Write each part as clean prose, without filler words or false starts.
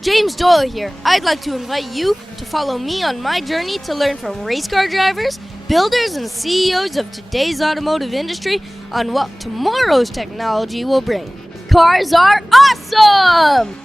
James Doyle here. I'd like to invite you to follow me on my journey to learn from race car drivers, builders, and CEOs of today's automotive industry on what tomorrow's technology will bring. Cars are awesome!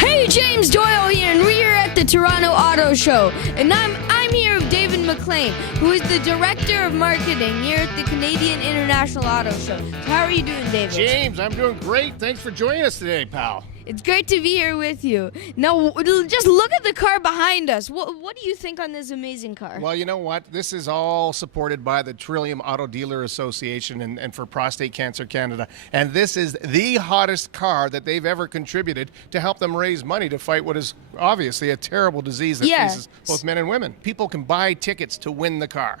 Hey, James Doyle here, and we're at the Toronto Auto Show, and I'm here with David McLean, who is the Director of Marketing here at the Canadian International Auto Show. So how are you doing, David? James, I'm doing great. Thanks for joining us today, pal. It's great to be here with you. Now, just look at the car behind us. What do you think on this amazing car? Well, you know what? This is all supported by the Trillium Auto Dealer Association and for Prostate Cancer Canada. And this is the hottest car that they've ever contributed to help them raise money to fight what is obviously a terrible disease that faces both men and women. People can buy tickets to win the car.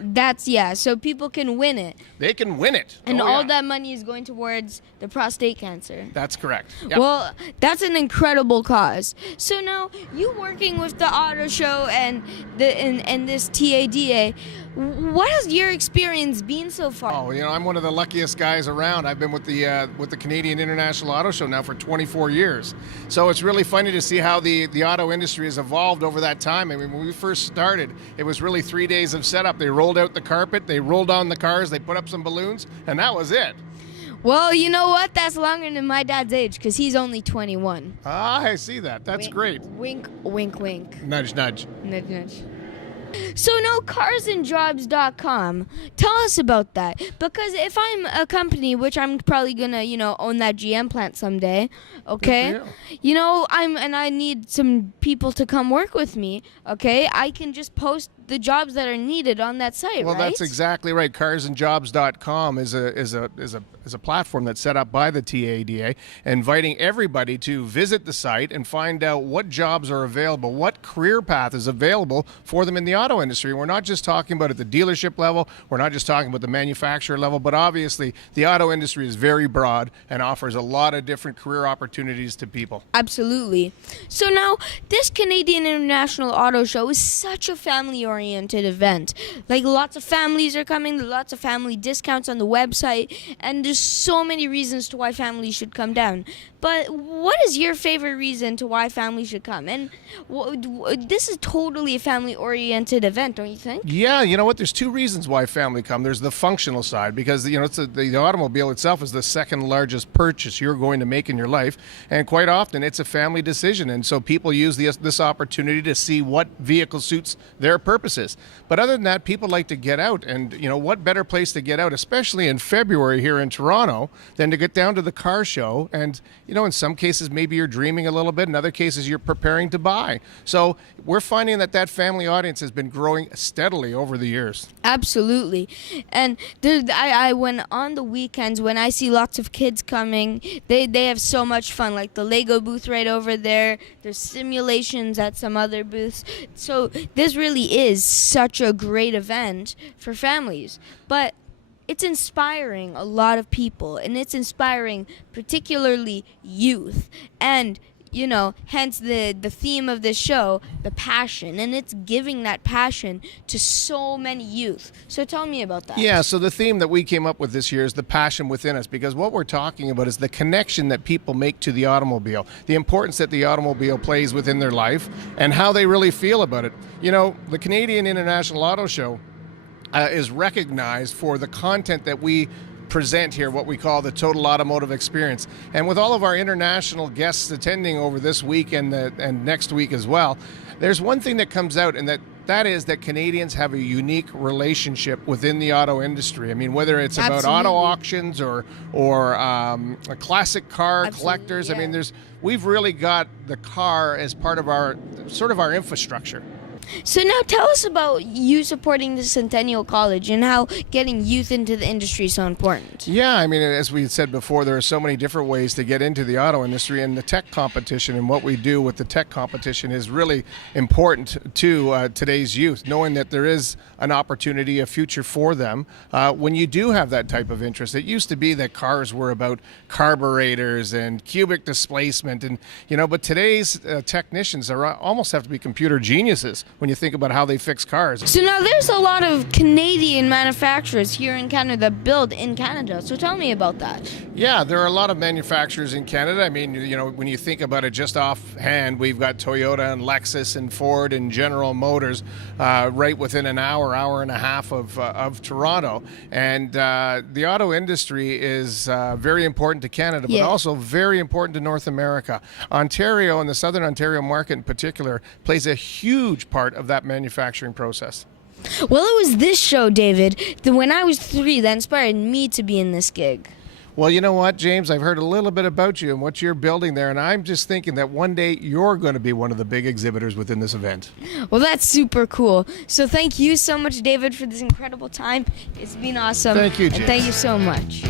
So people can win it. They can win it. And all that money is going towards the prostate cancer. That's correct. Yep. Well, that's an incredible cause. So now, you working with the auto show and this TADA, what has your experience been so far? Oh, I'm one of the luckiest guys around. I've been with the Canadian International Auto Show now for 24 years. So it's really funny to see how the auto industry has evolved over that time. I mean, when we first started, it was really 3 days of setup. They rolled out the carpet, they rolled on the cars, they put up some balloons, and that was it. Well, you know what? That's longer than my dad's age because he's only 21. Ah, I see that. That's great. Wink, wink, wink. Nudge, nudge. Nudge, nudge. So now carsandjobs.com, tell us about that. Because if I'm a company, which I'm probably going to, own that GM plant someday, okay? I need some people to come work with me, okay? I can just post the jobs that are needed on that site, well, right? Well, that's exactly right. Carsandjobs.com is a platform that's set up by the TADA, inviting everybody to visit the site and find out what jobs are available, what career path is available for them in the auto industry. We're not just talking about at the dealership level, we're not just talking about the manufacturer level, but obviously the auto industry is very broad and offers a lot of different career opportunities to people. Absolutely. So now, this Canadian International Auto Show is such a family-oriented event. Like, lots of families are coming, lots of family discounts on the website, and there's so many reasons to why families should come down. But what is your favorite reason to why families should come? And this is totally a family-oriented event, don't you think? Yeah, you know what? There's two reasons why family come. There's the functional side, because it's the automobile itself is the second largest purchase you're going to make in your life, and quite often it's a family decision, and so people use this opportunity to see what vehicle suits their purposes. But other than that, people like to get out, and what better place to get out, especially in February here in Toronto, than to get down to the car show. And in some cases maybe you're dreaming a little bit, in other cases you're preparing to buy. So we're finding that family audience has been growing steadily over the years. Absolutely. And I when on the weekends, when I see lots of kids coming, they have so much fun. Like the Lego booth right over there, there's simulations at some other booths. So this really is such a great event for families. But it's inspiring a lot of people, and it's inspiring particularly youth. And, hence the theme of this show, the passion. And it's giving that passion to so many youth. So tell me about that. Yeah, so the theme that we came up with this year is the passion within us, because what we're talking about is the connection that people make to the automobile, the importance that the automobile plays within their life, and how they really feel about it. The Canadian International Auto Show is recognized for the content that we present here, what we call the total automotive experience. And with all of our international guests attending over this week and next week as well, there's one thing that comes out, and that is that Canadians have a unique relationship within the auto industry. I mean, whether it's about auto auctions or a classic car collectors. Yeah. I mean, we've really got the car as part of our infrastructure. So now tell us about you supporting the Centennial College and how getting youth into the industry is so important. Yeah, I mean, as we said before, there are so many different ways to get into the auto industry, and the tech competition and what we do with the tech competition is really important to today's youth, knowing that there is an opportunity, a future for them when you do have that type of interest. It used to be that cars were about carburetors and cubic displacement, and but today's technicians almost have to be computer geniuses when you think about how they fix cars. So now there's a lot of Canadian manufacturers here in Canada that build in Canada. So tell me about that. Yeah, there are a lot of manufacturers in Canada. I mean, you know, when you think about it just offhand, we've got Toyota and Lexus and Ford and General Motors right within an hour and a half of Toronto. And the auto industry is very important to Canada, but also very important to North America. Ontario and the Southern Ontario market in particular plays a huge part of that manufacturing process. Well, it was this show, David, that when I was 3 that inspired me to be in this gig. Well, you know what, James? I've heard a little bit about you and what you're building there, and I'm just thinking that one day you're going to be one of the big exhibitors within this event. Well, that's super cool. So thank you so much, David, for this incredible time. It's been awesome. Thank you, James. And thank you so much.